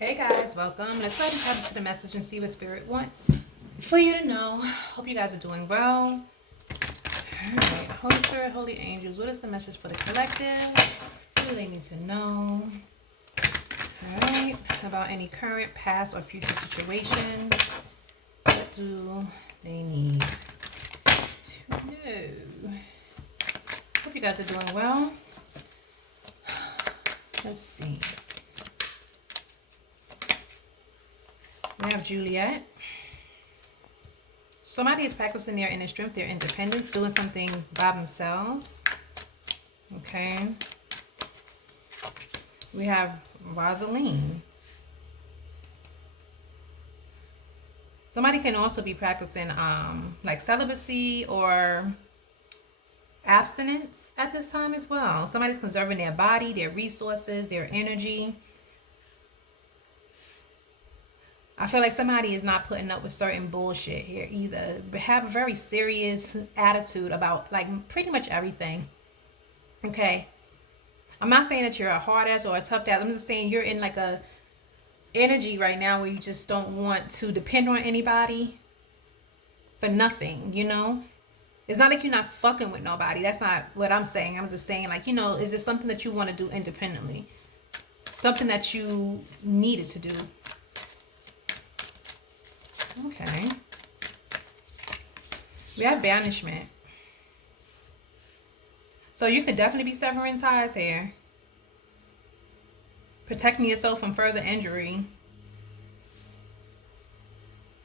Hey guys, welcome. Let's go ahead and tap into the message and see what Spirit wants for you to know. Hope you guys are doing well. Alright, Holy Spirit, Holy Angels, what is the message for the collective? What do they need to know? Alright, about any current, past, or future situation. What do they need to know? Hope you guys are doing well. Let's see. We have Juliet. Somebody is practicing their inner strength, their independence, doing something by themselves. Okay. We have Rosaline. Somebody can also be practicing like celibacy or abstinence at this time as well. Somebody's conserving their body, their resources, their energy. I feel like somebody is not putting up with certain bullshit here either. But have a very serious attitude about like pretty much everything. Okay. I'm not saying that you're a hard ass or a tough ass. I'm just saying you're in like a energy right now where you just don't want to depend on anybody for nothing, you know? It's not like you're not fucking with nobody. That's not what I'm saying. I'm just saying like, you know, is it something that you want to do independently? Something that you needed to do. Okay. We have banishment. So you could definitely be severing ties here. Protecting yourself from further injury.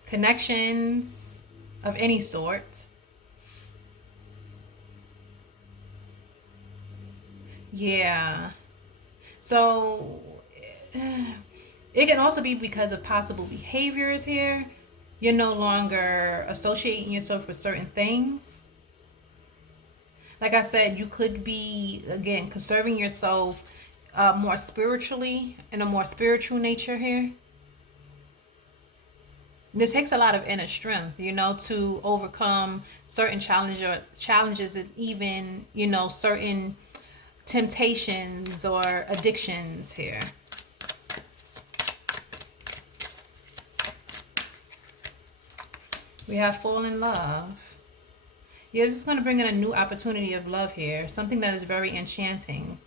Connections of any sort. Yeah. So it can also be because of possible behaviors here. You're no longer associating yourself with certain things. Like I said, you could be, again, conserving yourself more spiritually, in a more spiritual nature here. This takes a lot of inner strength, you know, to overcome certain challenges and even, you know, certain temptations or addictions here. We have fall in love. Yeah, this is going to bring in a new opportunity of love here. Something that is very enchanting,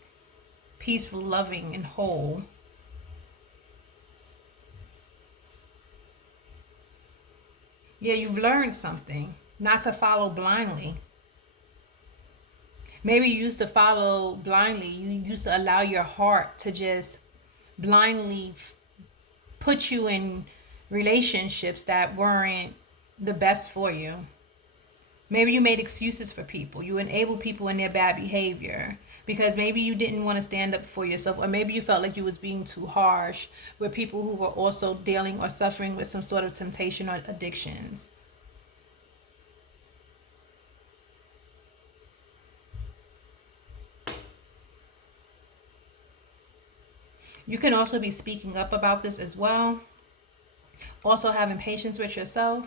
peaceful, loving, and whole. Yeah, you've learned something. Not to follow blindly. Maybe you used to follow blindly. You used to allow your heart to just blindly put you in relationships that weren't the best for you. Maybe you made excuses for people. You enabled people in their bad behavior because maybe you didn't want to stand up for yourself, or maybe you felt like you was being too harsh with people who were also dealing or suffering with some sort of temptation or addictions. You can also be speaking up about this as well. Also having patience with yourself.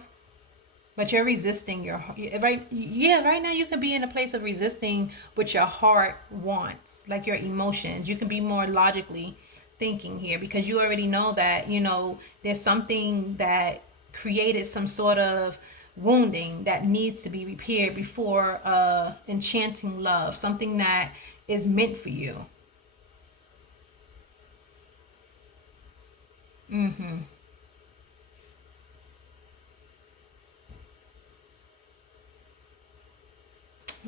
But you're resisting your right. Yeah, right now you could be in a place of resisting what your heart wants, like your emotions. You can be more logically thinking here because you already know that, you know, there's something that created some sort of wounding that needs to be repaired before enchanting love, something that is meant for you. Mm-hmm.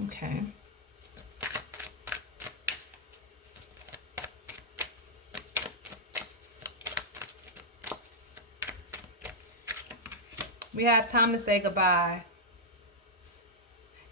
Okay. We have time to say goodbye.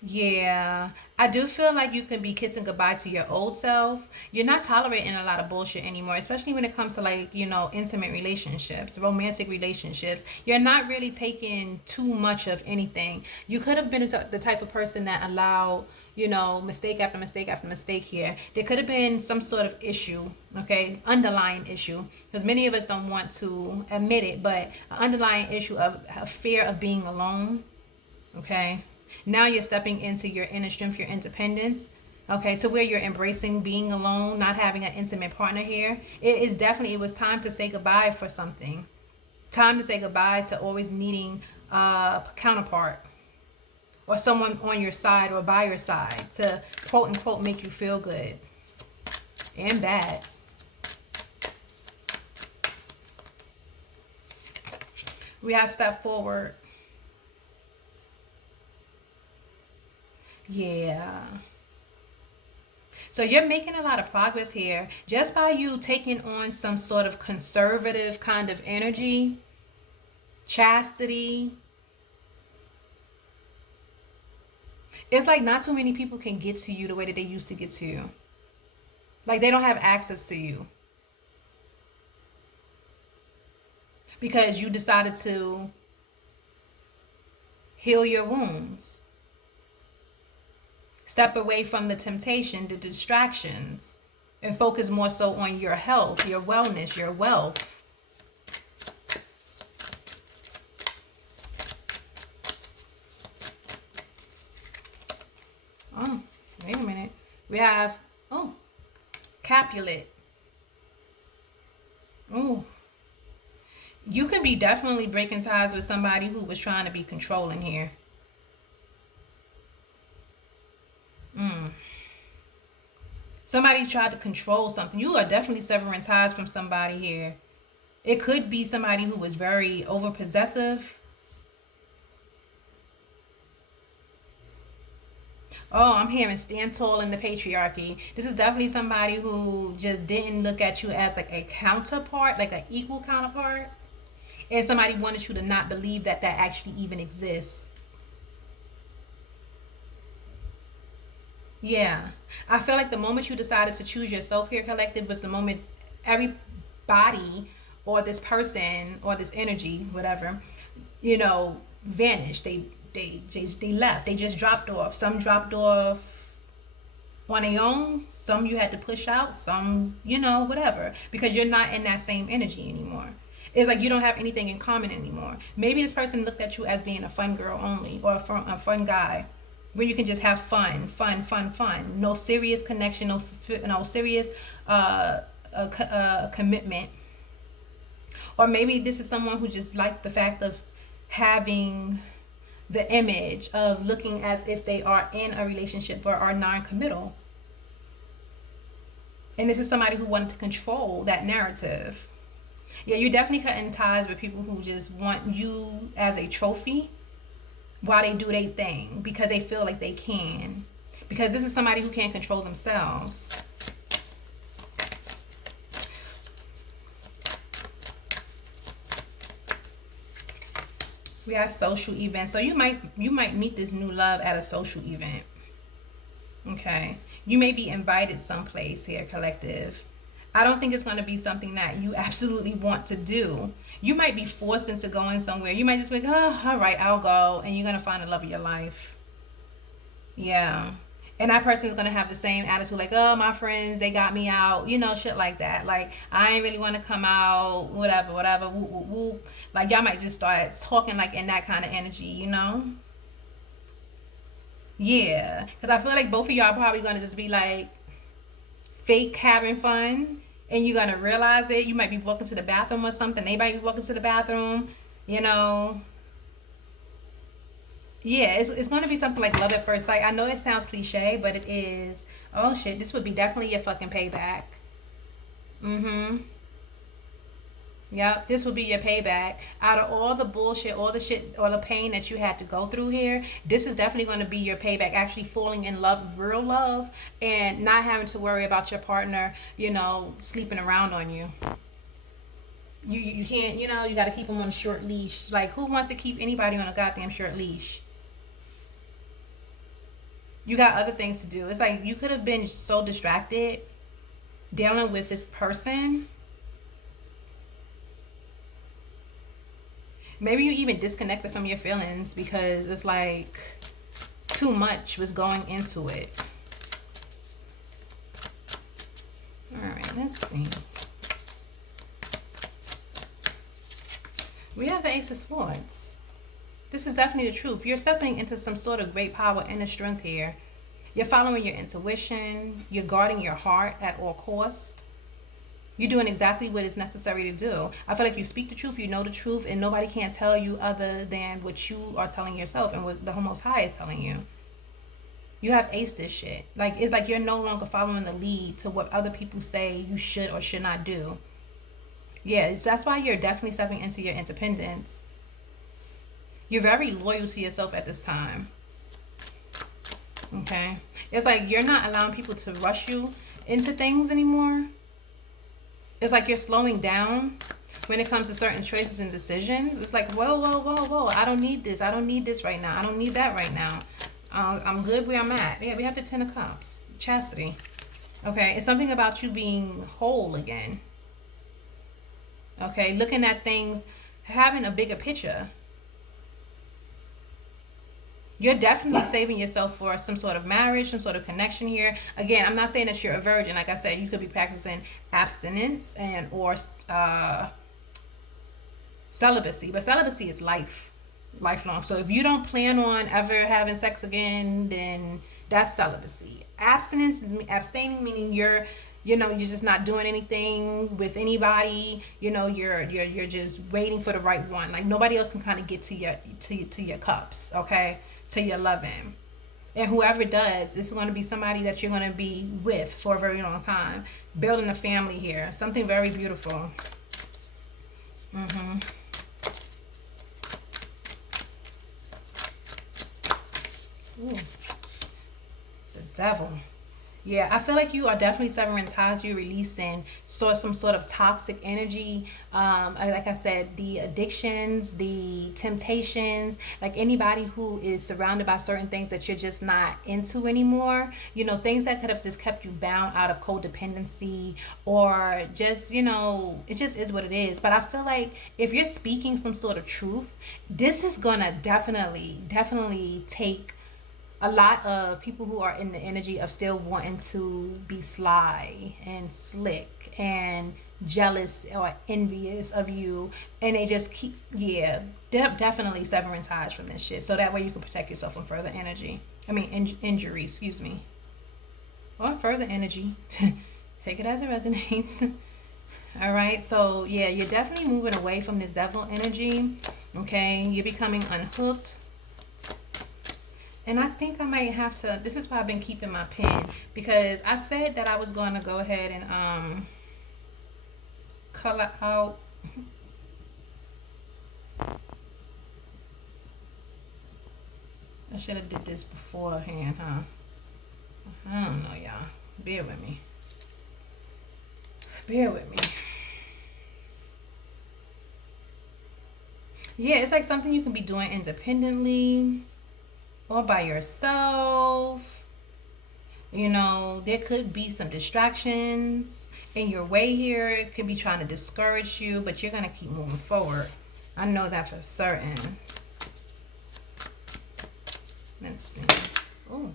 Yeah, I do feel like you can be kissing goodbye to your old self. You're not tolerating a lot of bullshit anymore, especially when it comes to like, you know, intimate relationships, romantic relationships. You're not really taking too much of anything. You could have been the type of person that allowed, you know, mistake after mistake after mistake here. There could have been some sort of issue, okay, underlying issue, because many of us don't want to admit it, but an underlying issue of a fear of being alone, okay? Now you're stepping into your inner strength, your independence. Okay, to where you're embracing being alone, not having an intimate partner here. It was time to say goodbye for something. Time to say goodbye to always needing a counterpart or someone on your side or by your side to quote unquote make you feel good and bad. We have step forward. Yeah. So you're making a lot of progress here just by you taking on some sort of conservative kind of energy, chastity. It's like not too many people can get to you the way that they used to get to you. Like they don't have access to you because you decided to heal your wounds. Step away from the temptation, the distractions, and focus more so on your health, your wellness, your wealth. Oh, wait a minute. We have, oh, Capulet. Oh, you could be definitely breaking ties with somebody who was trying to be controlling here. Somebody tried to control something. You are definitely severing ties from somebody here. It could be somebody who was very over possessive. Oh, I'm hearing stand tall in the patriarchy. This is definitely somebody who just didn't look at you as like a counterpart, like an equal counterpart. And somebody wanted you to not believe that that actually even exists. Yeah. I feel like the moment you decided to choose yourself here, collective, was the moment everybody or this person or this energy, whatever, vanished. They left. They just dropped off. Some dropped off on their own. Some you had to push out. Some, whatever. Because you're not in that same energy anymore. It's like you don't have anything in common anymore. Maybe this person looked at you as being a fun girl only or a fun guy where you can just have fun. No serious connection, no serious commitment. Or maybe this is someone who just liked the fact of having the image of looking as if they are in a relationship but are non-committal. And this is somebody who wanted to control that narrative. Yeah, you're definitely cutting ties with people who just want you as a trophy while they do their thing because they feel like they can. Because this is somebody who can't control themselves. We have social events. So you might meet this new love at a social event. Okay. You may be invited someplace here, collective. I don't think it's going to be something that you absolutely want to do. You might be forced into going somewhere. You might just be like, oh, all right, I'll go. And you're going to find the love of your life. Yeah. And that person is going to have the same attitude like, oh, my friends, they got me out. Shit like that. Like, I ain't really want to come out. Whatever. Woo, woo, woo. Like, y'all might just start talking like in that kind of energy, Yeah. Because I feel like both of y'all are probably going to just be like, fake having fun, and you're gonna realize it. You might be walking to the bathroom or something. They might be walking to the bathroom. Yeah, it's gonna be something like love at first sight. I know it sounds cliche, but it is. Oh shit, this would be definitely your fucking payback. Yep, this will be your payback. Out of all the bullshit, all the shit, all the pain that you had to go through here, this is definitely going to be your payback. Actually falling in love, real love, and not having to worry about your partner, sleeping around on you. You can't, you got to keep them on a short leash. Like, who wants to keep anybody on a goddamn short leash? You got other things to do. It's like you could have been so distracted dealing with this person. Maybe you even disconnected from your feelings because it's like too much was going into it. All right, let's see. We have the Ace of Swords. This is definitely the truth. You're stepping into some sort of great power and strength here. You're following your intuition. You're guarding your heart at all costs. You're doing exactly what is necessary to do. I feel like you speak the truth, you know the truth, and nobody can tell you other than what you are telling yourself and what the Most High is telling you. You have aced this shit. Like, it's like you're no longer following the lead to what other people say you should or should not do. Yeah, that's why you're definitely stepping into your independence. You're very loyal to yourself at this time. Okay? It's like you're not allowing people to rush you into things anymore. It's like you're slowing down when it comes to certain choices and decisions. It's like, whoa, whoa, whoa, whoa. I don't need this. I don't need this right now. I don't need that right now. I'm good where I'm at. Yeah, we have the 10 of Cups. Chastity. Okay, it's something about you being whole again. Okay, looking at things, having a bigger picture. You're definitely saving yourself for some sort of marriage, some sort of connection here. Again, I'm not saying that you're a virgin. Like I said, you could be practicing abstinence and or celibacy. But celibacy is lifelong. So if you don't plan on ever having sex again, then that's celibacy. Abstinence, abstaining, meaning you're just not doing anything with anybody. You're just waiting for the right one. Like nobody else can kind of get to your cups, okay, to your loving. And whoever does, it's going to be somebody that you're going to be with for a very long time, building a family here, something very beautiful. Ooh, the devil. Yeah, I feel like you are definitely severing ties. You're releasing some sort of toxic energy. Like I said, the addictions, the temptations, like anybody who is surrounded by certain things that you're just not into anymore. Things that could have just kept you bound out of codependency or just, it just is what it is. But I feel like if you're speaking some sort of truth, this is gonna definitely take a lot of people who are in the energy of still wanting to be sly and slick and jealous or envious of you, and they just keep definitely severing ties from this shit, so that way you can protect yourself from further injury, excuse me, or further energy. Take it as it resonates. All right, so yeah, you're definitely moving away from this devil energy. Okay, you're becoming unhooked. And I think I might have to, this is why I've been keeping my pen, because I said that I was going to go ahead and color out I should have did this beforehand, huh? I don't know, y'all. Bear with me. Yeah, it's like something you can be doing independently or by yourself. There could be some distractions in your way here. It could be trying to discourage you, but you're going to keep moving forward. I know that for certain. Let's see. Oh,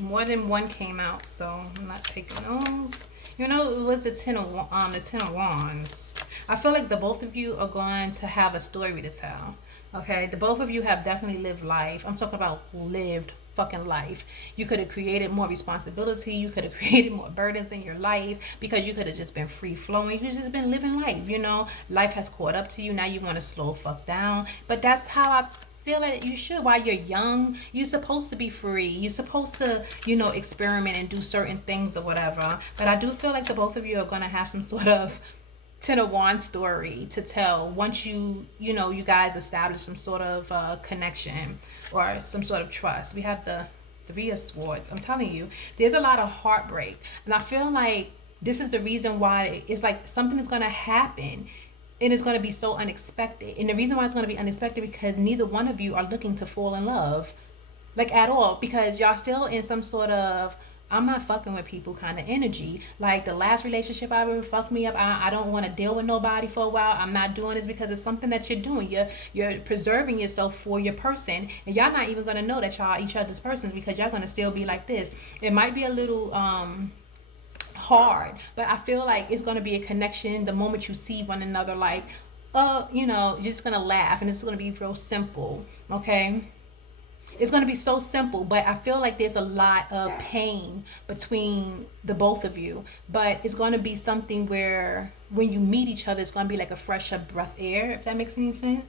more than one came out, so I'm not taking those. It was the Ten of Wands. I feel like the both of you are going to have a story to tell. Okay, the both of you have definitely lived life. I'm talking about lived fucking life. You could have created more responsibility. You could have created more burdens in your life because you could have just been free flowing. You just been living life. Life has caught up to you. Now you want to slow fuck down. But that's how I feel like you should. While you're young, you're supposed to be free. You're supposed to, experiment and do certain things or whatever. But I do feel like the both of you are going to have some sort of Ten of Wands story to tell once you guys establish some sort of connection or some sort of trust. We have the Three of Swords. I'm telling you, there's a lot of heartbreak, and I feel like this is the reason why it's like something is going to happen and it's going to be so unexpected. And the reason why it's going to be unexpected because neither one of you are looking to fall in love, like at all, because y'all still in some sort of I'm not fucking with people kind of energy. Like the last relationship I ever fucked me up. I don't want to deal with nobody for a while. I'm not doing this because it's something that you're doing. You're preserving yourself for your person, and y'all not even gonna know that y'all each other's persons because y'all gonna still be like this. It might be a little hard, but I feel like it's gonna be a connection the moment you see one another. Like, you're just gonna laugh, and it's gonna be real simple. Okay. It's going to be so simple, but I feel like there's a lot of pain between the both of you. But it's going to be something where when you meet each other, it's going to be like a fresh up breath air, if that makes any sense.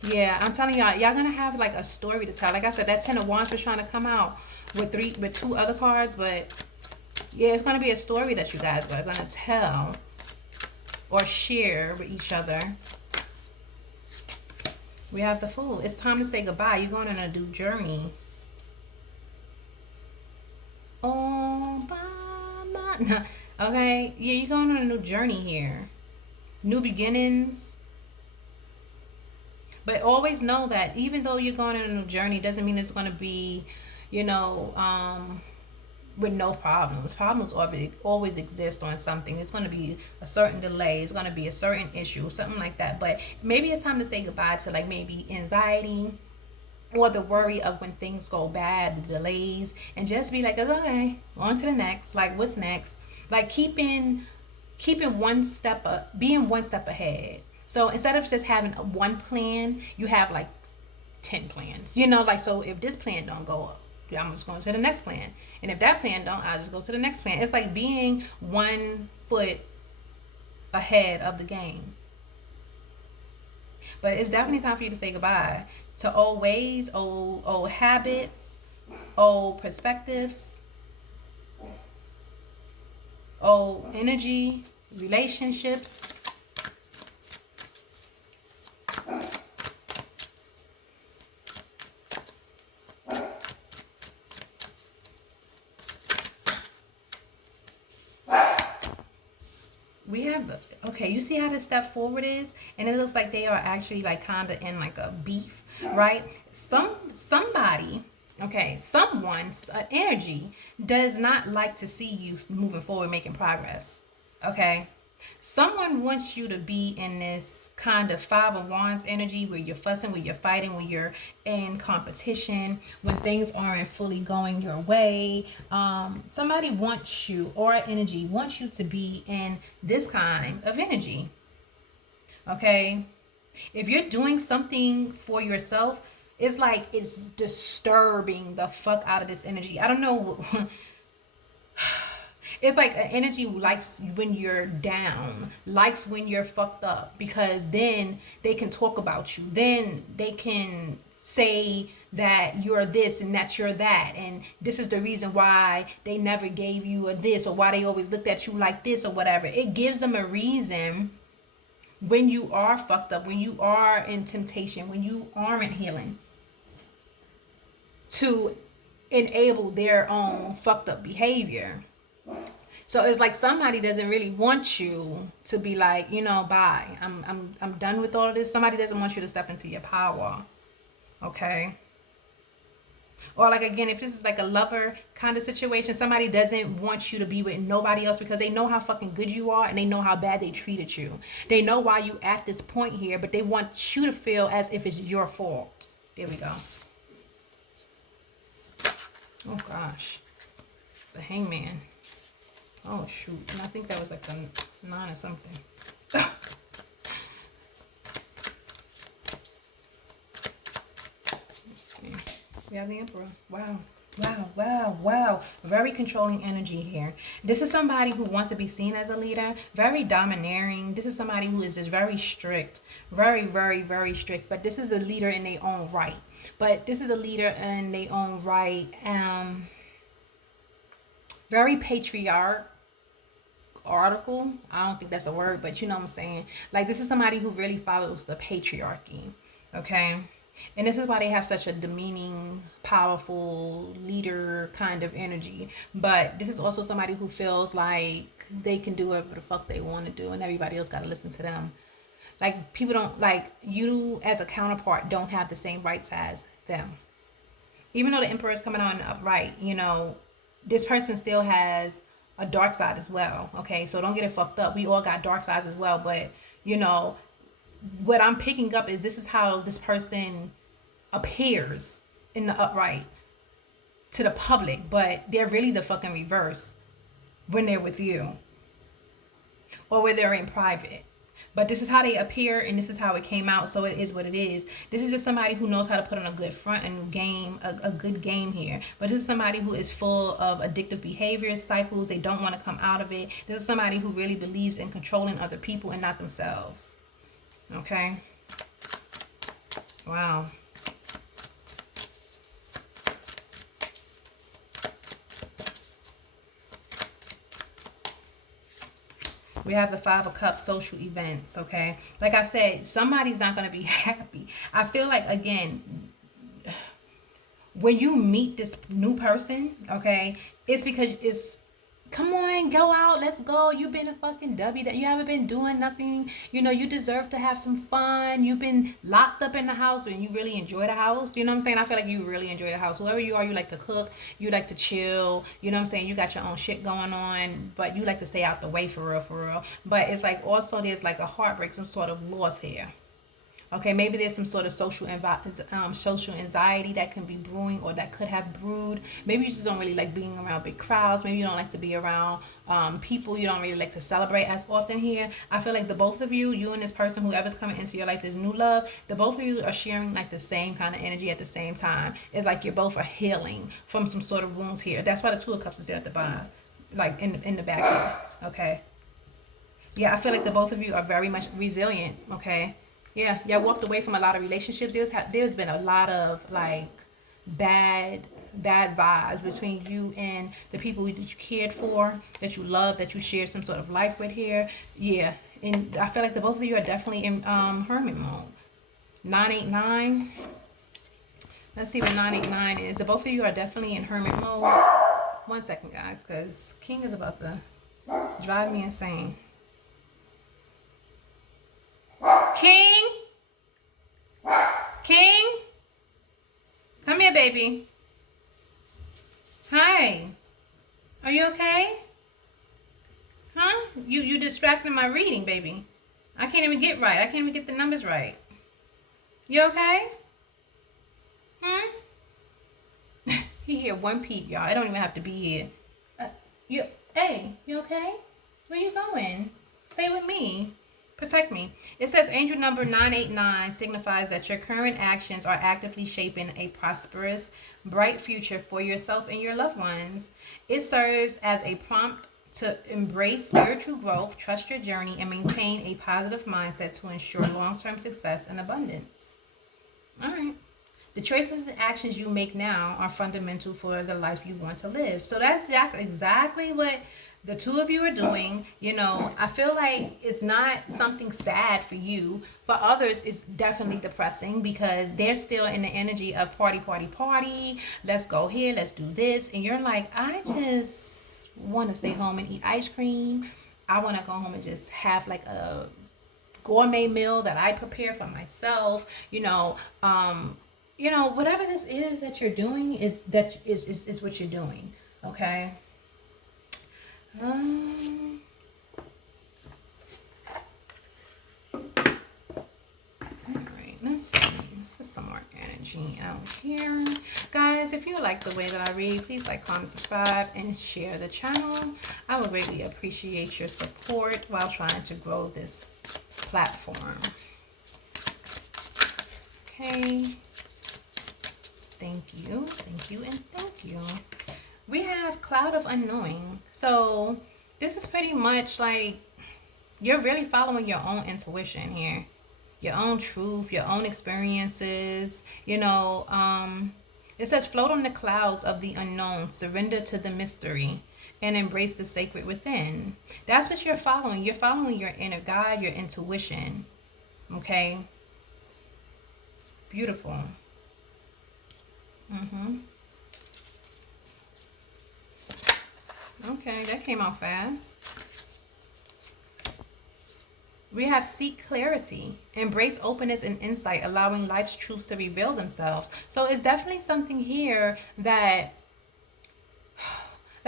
Yeah, I'm telling y'all gonna have like a story to tell. Like I said, that Ten of Wands was trying to come out with two other cards, but yeah, it's gonna be a story that you guys are gonna tell or share with each other. We have the Fool. It's time to say goodbye. You're going on a new journey. Oh, no. Okay, yeah, you're going on a new journey here. New beginnings. But always know that even though you're going on a new journey, doesn't mean it's going to be, you know, with no problems. Problems always exist on something. It's going to be a certain delay. It's going to be a certain issue, something like that. But maybe it's time to say goodbye to like maybe anxiety or the worry of when things go bad, the delays, and just be like, okay, on to the next. Like, what's next? Like keeping one step up, being one step ahead. So instead of just having one plan, you have like 10 plans. You know, like, so if this plan don't go up, I'm just going to the next plan. And if that plan don't, I'll just go to the next plan. It's like being 1 foot ahead of the game. But it's definitely time for you to say goodbye to old ways, old habits, old perspectives, old energy, relationships. We have the, okay, you see how this step forward is, and it looks like they are actually like kind of in like a beef, right? Somebody, okay, someone's energy does not like to see you moving forward, making progress. Okay, someone wants you to be in this kind of Five of Wands energy where you're fussing, where you're fighting, where you're in competition, when things aren't fully going your way. Somebody wants you, or energy wants you to be in this kind of energy. Okay? If you're doing something for yourself, it's like it's disturbing the fuck out of this energy. I don't know. It's like an energy likes when you're down, likes when you're fucked up, because then they can talk about you. Then they can say that you're this and that you're that, and this is the reason why they never gave you a this, or why they always looked at you like this, or whatever. It gives them a reason when you are fucked up, when you are in temptation, when you aren't healing, to enable their own fucked up behavior. So it's like somebody doesn't really want you to be like, you know, bye. I'm done with all of this. Somebody doesn't want you to step into your power. Okay? Or like, again, if this is like a lover kind of situation, somebody doesn't want you to be with nobody else because they know how fucking good you are, and they know how bad they treated you. They know why you at this point here, but they want you to feel as if it's your fault. There we go. Oh gosh. The Hangman. Oh shoot. And I think that was like a 9 or something. Let's see. We have the Emperor. Wow. Wow, wow, wow. Very controlling energy here. This is somebody who wants to be seen as a leader. Very domineering. This is somebody who is just very strict. Very, very, very strict. But this is a leader in their own right. Very patriarch article. I don't think that's a word, but you know what I'm saying. Like, this is somebody who really follows the patriarchy. Okay? And this is why they have such a demeaning, powerful leader kind of energy. But this is also somebody who feels like they can do whatever the fuck they want to do, and everybody else got to listen to them. Like, people don't, like, you as a counterpart don't have the same rights as them. Even though the Emperor is coming on upright, you know, this person still has a dark side as well. Okay, so don't get it fucked up. We all got dark sides as well, but you know, what I'm picking up is this is how this person appears in the upright to the public, but they're really the fucking reverse when they're with you or when they're in private. But this is how they appear and this is how it came out, so it is what it is. This is just somebody who knows how to put on a good front and game a good game here. But this is somebody who is full of addictive behaviors, cycles. They don't want to come out of it. This is somebody who really believes in controlling other people and not themselves. Okay? Wow. We have the Five of Cups, social events, okay? Like I said, somebody's not going to be happy. I feel like, again, when you meet this new person, okay, it's because it's, come on, go out, let's go. You've been a fucking W. That you haven't been doing nothing. You know, you deserve to have some fun. You've been locked up in the house and you really enjoy the house. You know what I'm saying? I feel like you really enjoy the house. Whoever you are, you like to cook. You like to chill. You know what I'm saying? You got your own shit going on, but you like to stay out the way for real, for real. But it's like also there's like a heartbreak, some sort of loss here. Okay, maybe there's some sort of social anxiety that can be brewing or that could have brewed. Maybe you just don't really like being around big crowds. Maybe you don't like to be around people. You don't really like to celebrate as often here. I feel like the both of you, you and this person, whoever's coming into your life, this new love, the both of you are sharing like the same kind of energy at the same time. It's like you're both are healing from some sort of wounds here. That's why the Two of Cups is there at the bottom, like in the back here. Okay. Yeah, I feel like the both of you are very much resilient. Okay. Yeah, y'all walked away from a lot of relationships. There's been a lot of like bad vibes between you and the people that you cared for, that you love, that you shared some sort of life with here. Yeah, and I feel like the both of you are definitely in hermit mode. 989. Let's see what 989 is. The both of you are definitely in hermit mode. 1 second, guys, because King is about to drive me insane. King? King? Come here, baby. Hi. Are you okay? Huh? You distracting my reading, baby. I can't even get right. I can't even get the numbers right. You okay? He here one peep, y'all. I don't even have to be here. Hey, you okay? Where you going? Stay with me. Protect me. It says angel number 989 signifies that your current actions are actively shaping a prosperous, bright future for yourself and your loved ones. It serves as a prompt to embrace spiritual growth, trust your journey, and maintain a positive mindset to ensure long-term success and abundance. All right. The choices and actions you make now are fundamental for the life you want to live. So that's exactly what the two of you are doing. You know, I feel like it's not something sad for you. For others, it's definitely depressing because they're still in the energy of party, party, party. Let's go here. Let's do this. And you're like, I just want to stay home and eat ice cream. I want to go home and just have like a gourmet meal that I prepare for myself. Whatever this is that you're doing is what you're doing. Okay. All right, let's see. Let's put some more energy out here. Guys, if you like the way that I read, please like, comment, subscribe, and share the channel. I would greatly appreciate your support while trying to grow this platform. Okay. Thank you, and thank you. We have Cloud of Unknowing. So this is pretty much like you're really following your own intuition here, your own truth, your own experiences. It says float on the clouds of the unknown, surrender to the mystery, and embrace the sacred within. That's what you're following. You're following your inner guide, your intuition. Okay. Beautiful. Okay, that came out fast. We have seek clarity, embrace openness and insight, allowing life's truths to reveal themselves. So it's definitely something here that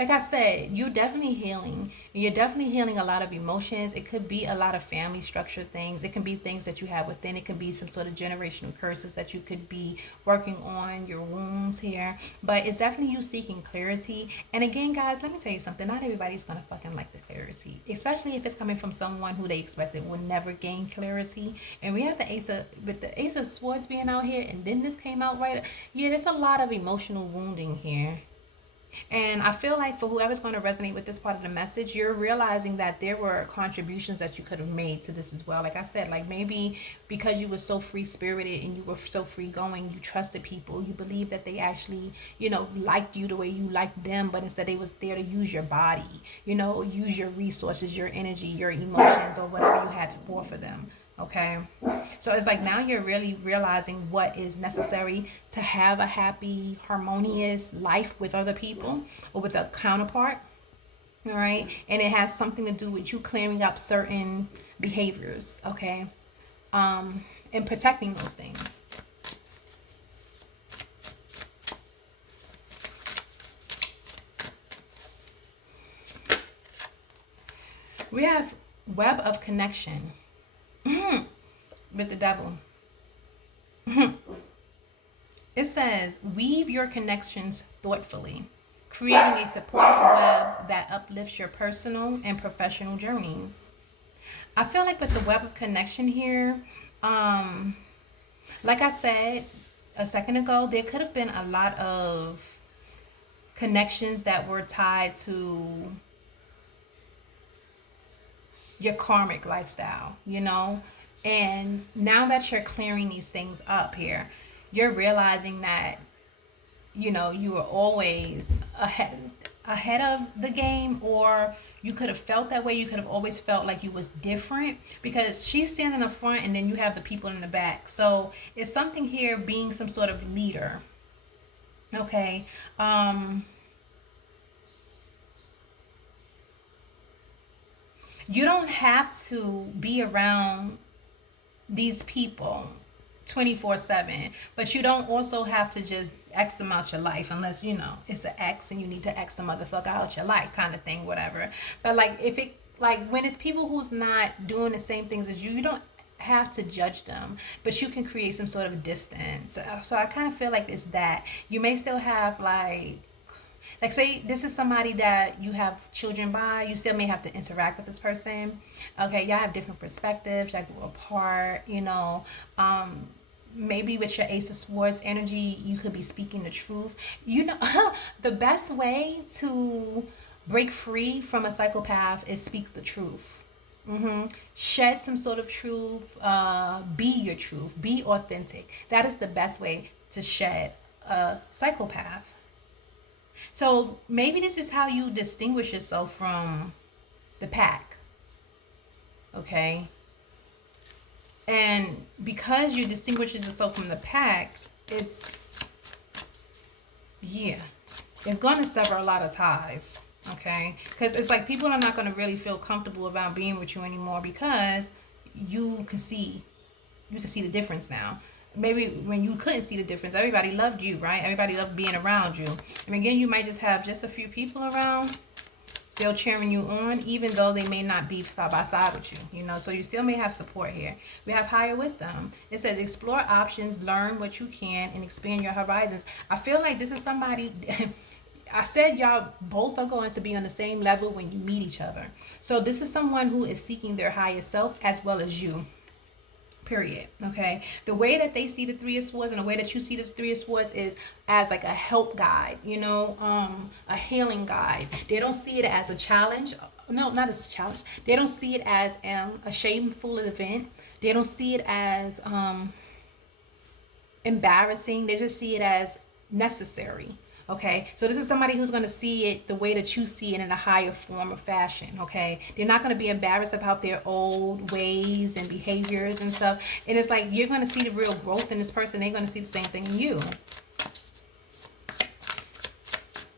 like I said, you're definitely healing. You're definitely healing a lot of emotions. It could be a lot of family structure things. It can be things that you have within. It can be some sort of generational curses that you could be working on, your wounds here. But it's definitely you seeking clarity. And again, guys, let me tell you something. Not everybody's gonna fucking like the clarity, especially if it's coming from someone who they expected will never gain clarity. And we have the Ace of Swords being out here, and then this came out right. Yeah, there's a lot of emotional wounding here. And I feel like for whoever's going to resonate with this part of the message, you're realizing that there were contributions that you could have made to this as well. Like I said, like maybe because you were so free spirited and you were so free going, you trusted people, you believed that they actually, liked you the way you liked them, but instead they was there to use your body, use your resources, your energy, your emotions, or whatever you had to pour for them. Okay, so it's like now you're really realizing what is necessary to have a happy, harmonious life with other people or with a counterpart. All right, and it has something to do with you clearing up certain behaviors. Okay, and protecting those things. We have web of connection. With the devil. It says, weave your connections thoughtfully, creating a supportive web that uplifts your personal and professional journeys. I feel like with the web of connection here, like I said a second ago, there could have been a lot of connections that were tied to your karmic lifestyle, And now that you're clearing these things up here, you're realizing that, you were always ahead of the game, or you could have felt that way. You could have always felt like you was different because she's standing up front and then you have the people in the back. So it's something here being some sort of leader. Okay. You don't have to be around these people 24/7, but you don't also have to just X them out your life unless it's an X and you need to X the motherfucker out your life kind of thing, whatever. But when it's people who's not doing the same things as you don't have to judge them, but you can create some sort of distance. So I kind of feel like it's that you may still have like say this is somebody that you have children by, you still may have to interact with this person. Okay, y'all have different perspectives, y'all grow apart, maybe with your Ace of Swords energy, you could be speaking the truth. The best way to break free from a psychopath is speak the truth. Shed some sort of truth, be your truth, be authentic. That is the best way to shed a psychopath. So maybe this is how you distinguish yourself from the pack. Okay? And because you distinguish yourself from the pack, it's going to sever a lot of ties. Okay? Because it's like people are not going to really feel comfortable about being with you anymore because you can see the difference now. Maybe when you couldn't see the difference, everybody loved you, right? Everybody loved being around you. And again, you might just have just a few people around still cheering you on, even though they may not be side by side with you, so you still may have support here. We have higher wisdom. It says explore options, learn what you can, and expand your horizons. I feel like this is somebody I said y'all both are going to be on the same level when you meet each other. So this is someone who is seeking their highest self as well as you. Period. Okay. The way that they see the Three of Swords and the way that you see the Three of Swords is as like a help guide, a healing guide. They don't see it as a challenge. No, not as a challenge. They don't see it as a shameful event. They don't see it as embarrassing. They just see it as necessary. Okay, so this is somebody who's going to see it the way that you see it in a higher form of fashion. Okay, they're not going to be embarrassed about their old ways and behaviors and stuff. And it's like you're going to see the real growth in this person. They're going to see the same thing in you.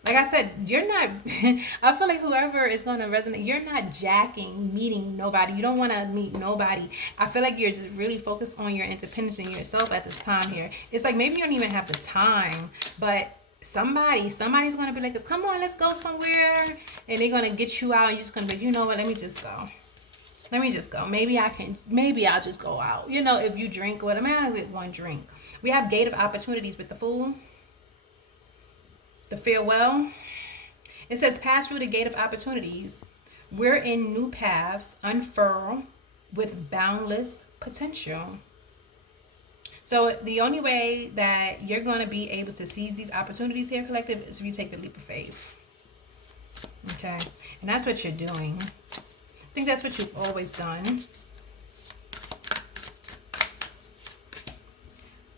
Like I said, you're not, I feel like whoever is going to resonate, you're not meeting nobody. You don't want to meet nobody. I feel like you're just really focused on your independence and yourself at this time here. It's like maybe you don't even have the time, but somebody's gonna be like, come on, let's go somewhere, and they're gonna get you out, and you're just gonna be, you know what, let me just go. Let me just go. Maybe I'll just go out. You know, if you drink or whatever, I'll get one drink. We have gate of opportunities with the Fool, the farewell. It says, pass through the gate of opportunities. We're in new paths, unfurl with boundless potential. So the only way that you're going to be able to seize these opportunities here, collective, is if you take the leap of faith. Okay? And that's what you're doing. I think that's what you've always done.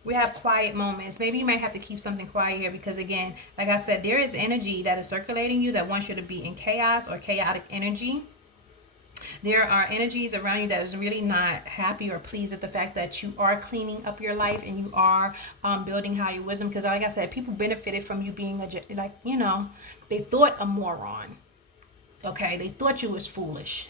We have quiet moments. Maybe you might have to keep something quiet here because, again, like I said, there is energy that is circulating you that wants you to be in chaos or chaotic energy. There are energies around you that is really not happy or pleased at the fact that you are cleaning up your life and you are building higher wisdom. Because, like I said, people benefited from you being they thought a moron. Okay, they thought you was foolish,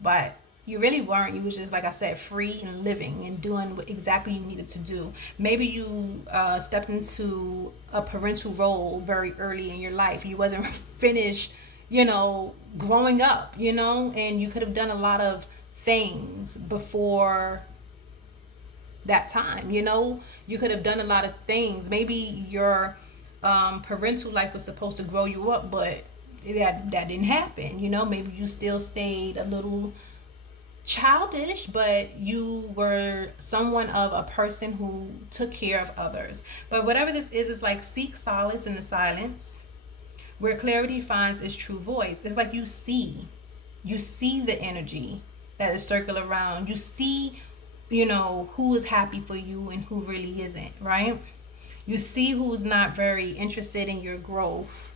but you really weren't. You was just, like I said, free and living and doing what exactly you needed to do. Maybe you stepped into a parental role very early in your life. You wasn't finished, growing up, and you could have done a lot of things before that time. You could have done a lot of things. Maybe your parental life was supposed to grow you up, but that didn't happen. Maybe you still stayed a little childish, but you were someone of a person who took care of others. But whatever this is, like, seek solace in the silence where clarity finds its true voice. It's like you see the energy that is circling around. You see, who is happy for you and who really isn't, right? You see who's not very interested in your growth.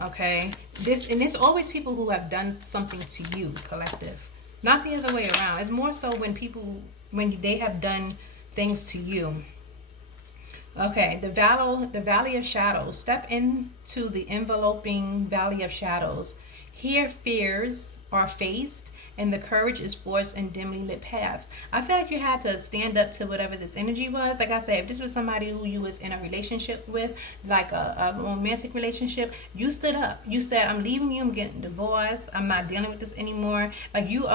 Okay, it's always people who have done something to you, collective. Not the other way around. It's more so when they have done things to you. Okay, the valley of shadows. Step into the enveloping valley of shadows. Here fears are faced and the courage is forced in dimly lit paths. I feel like you had to stand up to whatever this energy was. Like I said, if this was somebody who you was in a relationship with, like a romantic relationship, you stood up. You said, I'm leaving you, I'm getting divorced, I'm not dealing with this anymore. Like, you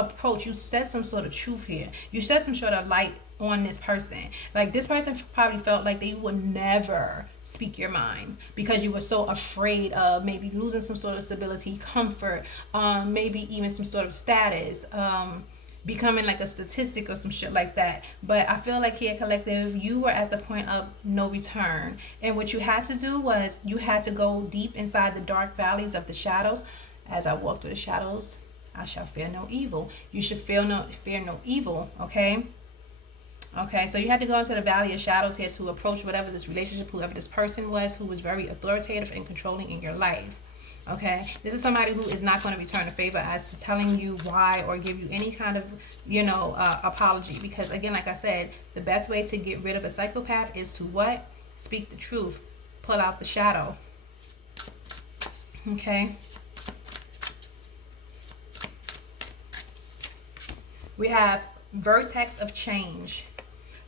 said some sort of truth here. You shed some sort of light on this person. Like, this person probably felt like they would never speak your mind because you were so afraid of maybe losing some sort of stability, comfort, maybe even some sort of status, becoming like a statistic or some shit like that. But I feel like here, collective, you were at the point of no return, and what you had to do was you had to go deep inside the dark valleys of the shadows. As I walk through the shadows, I shall fear no evil. You should fear no evil. Okay, so you had to go into the valley of shadows here to approach whatever this relationship, whoever this person was, who was very authoritative and controlling in your life. Okay, this is somebody who is not going to return a favor as to telling you why or give you any kind of, apology. Because, again, like I said, the best way to get rid of a psychopath is to what? Speak the truth. Pull out the shadow. Okay. We have vertex of change.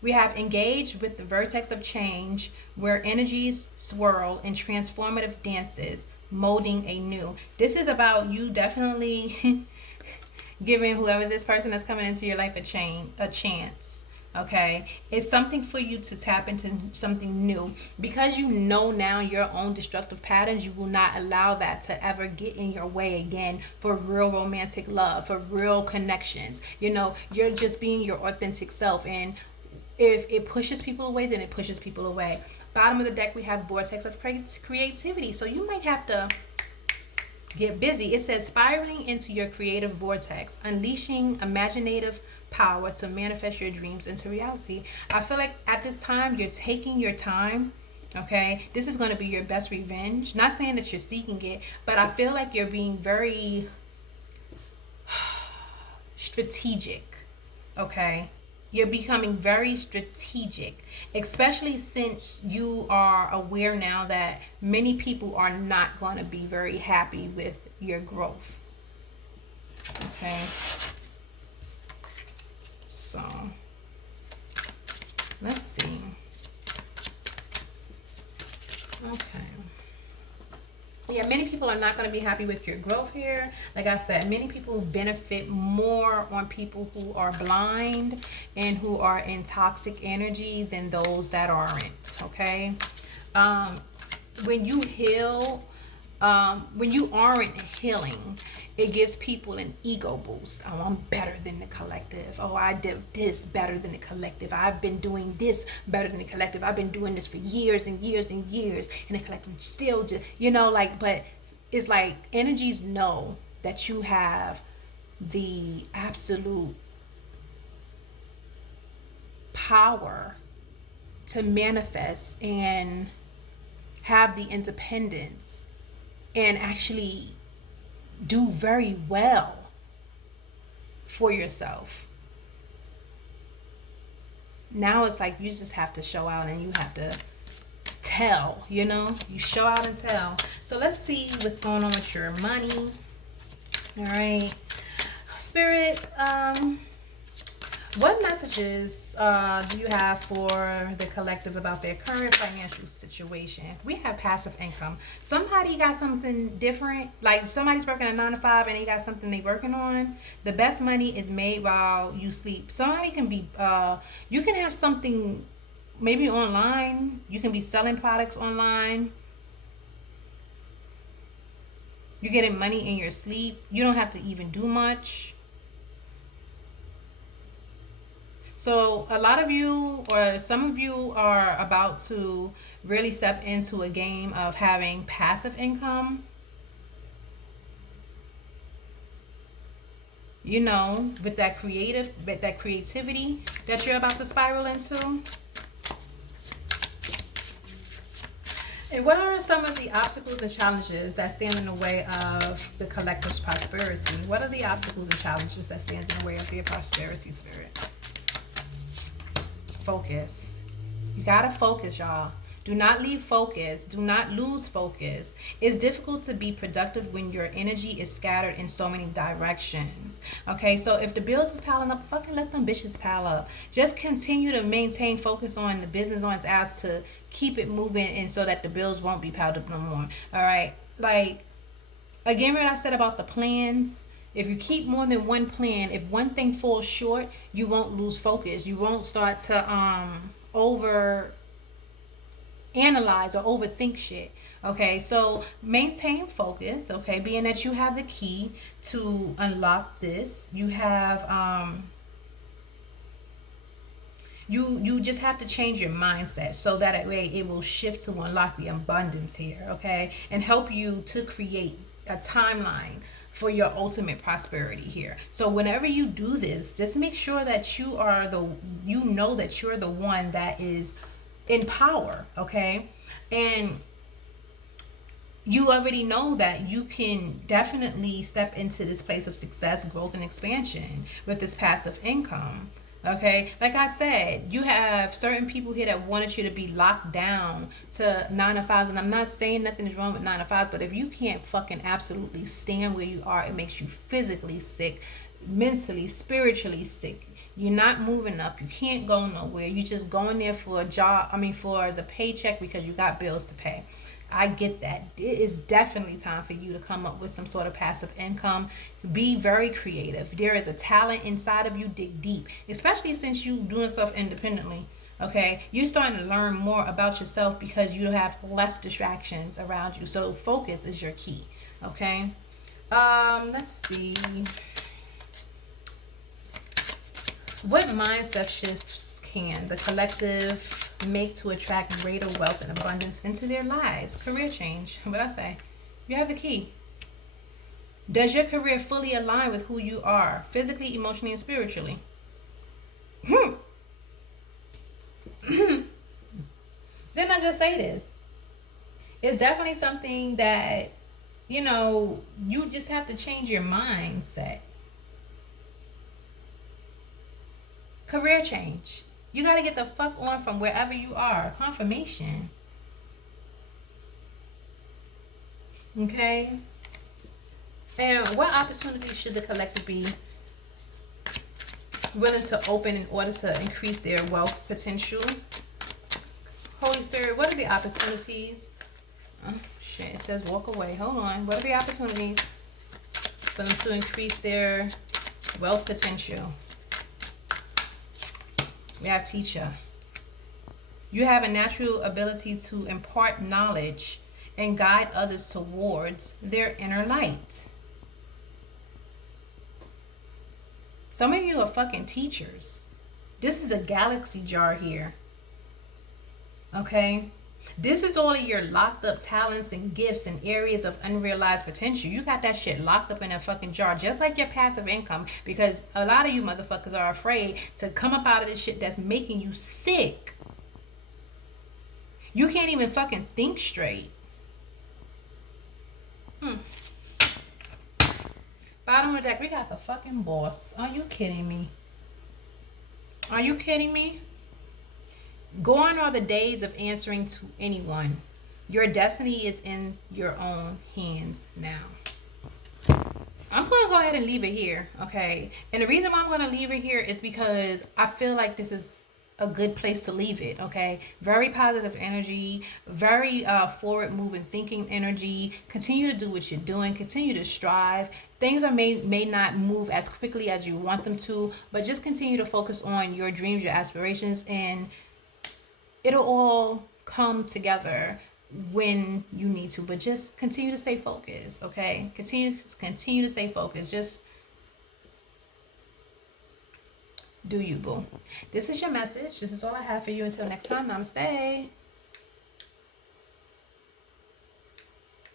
We have engaged with the vertex of change where energies swirl in transformative dances, molding a new. This is about you definitely giving whoever this person that's coming into your life a chance. Okay, it's something for you to tap into something new because you know now your own destructive patterns. You will not allow that to ever get in your way again for real romantic love, for real connections. You're just being your authentic self, and if it pushes people away, then it pushes people away. Bottom of the deck, we have vortex of creativity. So you might have to get busy. It says spiraling into your creative vortex, unleashing imaginative power to manifest your dreams into reality. I feel like at this time, you're taking your time. Okay, this is going to be your best revenge. Not saying that you're seeking it, but I feel like you're being very strategic. Okay, you're becoming very strategic, especially since you are aware now that many people are not going to be very happy with your growth. Okay. So, let's see. Okay. Yeah, many people are not going to be happy with your growth here. Like I said, many people benefit more on people who are blind and who are in toxic energy than those that aren't. Okay. um, when you heal, when you aren't healing, it gives people an ego boost. Oh, I'm better than the collective. Oh, I did this better than the collective. I've been doing this better than the collective. I've been doing this for years and years and years, and the collective still just, like, but it's like energies know that you have the absolute power to manifest and have the independence and actually do very well for yourself. Now it's like you just have to show out and you have to tell, you show out and tell. So let's see what's going on with your money. All right, Spirit, what messages do you have for the collective about their current financial situation? We have passive income. Somebody got something different. Like somebody's working a 9 to 5 and they got something they working on. The best money is made while you sleep. Somebody can be, you can have something maybe online. You can be selling products online. You're getting money in your sleep. You don't have to even do much. So a lot of you, or some of you, are about to really step into a game of having passive income. With that creativity that you're about to spiral into. And what are some of the obstacles and challenges that stand in the way of the collective's prosperity? What are the obstacles and challenges that stand in the way of their prosperity, Spirit? Focus. You gotta focus, y'all. Do not leave focus. Do not lose focus. It's difficult to be productive when your energy is scattered in so many directions. Okay, so if the bills is piling up, fucking let them bitches pile up. Just continue to maintain focus on the business on its ass to keep it moving, and so that the bills won't be piled up no more. All right, like again, what I said about the plans. If you keep more than one plan, if one thing falls short, you won't lose focus. You won't start to over analyze or overthink shit. Okay, so maintain focus. Okay, being that you have the key to unlock this, you have you just have to change your mindset so that way it will shift to unlock the abundance here. Okay, and help you to create a timeline for your ultimate prosperity here. So whenever you do this, just make sure that you know that you're the one that is in power. Okay, and you already know that you can definitely step into this place of success, growth, and expansion with this passive income. Okay, like I said, you have certain people here that wanted you to be locked down to 9 to 5s, and I'm not saying nothing is wrong with 9 to 5s, but if you can't fucking absolutely stand where you are, it makes you physically sick, mentally, spiritually sick. You're not moving up. You can't go nowhere. You're just going there for a job. For the paycheck because you got bills to pay. I get that. It is definitely time for you to come up with some sort of passive income. Be very creative. There is a talent inside of you. Dig deep, especially since you doing stuff independently. Okay, you're starting to learn more about yourself because you have less distractions around you. So focus is your key. Okay. Let's see. What mindset shifts can the collective make to attract greater wealth and abundance into their lives? Career change. What I say? You have the key. Does your career fully align with who you are, physically, emotionally, and spiritually? Didn't I just say this? It's definitely something that, you just have to change your mindset. Career change. You got to get the fuck on from wherever you are. Confirmation. Okay? And what opportunities should the collective be willing to open in order to increase their wealth potential? Holy Spirit, what are the opportunities? Oh, Shit, it says walk away. Hold on. What are the opportunities for them to increase their wealth potential? We have teacher. You have a natural ability to impart knowledge and guide others towards their inner light. Some of you are fucking teachers. This is a galaxy jar here. Okay? This is all of your locked up talents and gifts and areas of unrealized potential. You got that shit locked up in a fucking jar, just like your passive income. Because a lot of you motherfuckers are afraid to come up out of this shit that's making you sick. You can't even fucking think straight. Bottom of the deck, we got the fucking boss. Are you kidding me? Are you kidding me? Gone are the days of answering to anyone. Your destiny is in your own hands now. I'm going to go ahead and leave it here, okay? And the reason why I'm going to leave it here is because I feel like this is a good place to leave it, okay? Very positive energy, very forward moving thinking energy. Continue to do what you're doing, continue to strive. Things may not move as quickly as you want them to, but just continue to focus on your dreams, your aspirations, and it'll all come together when you need to. But just continue to stay focused, okay? Continue to stay focused. Just do you, boo. This is your message. This is all I have for you. Until next time, namaste.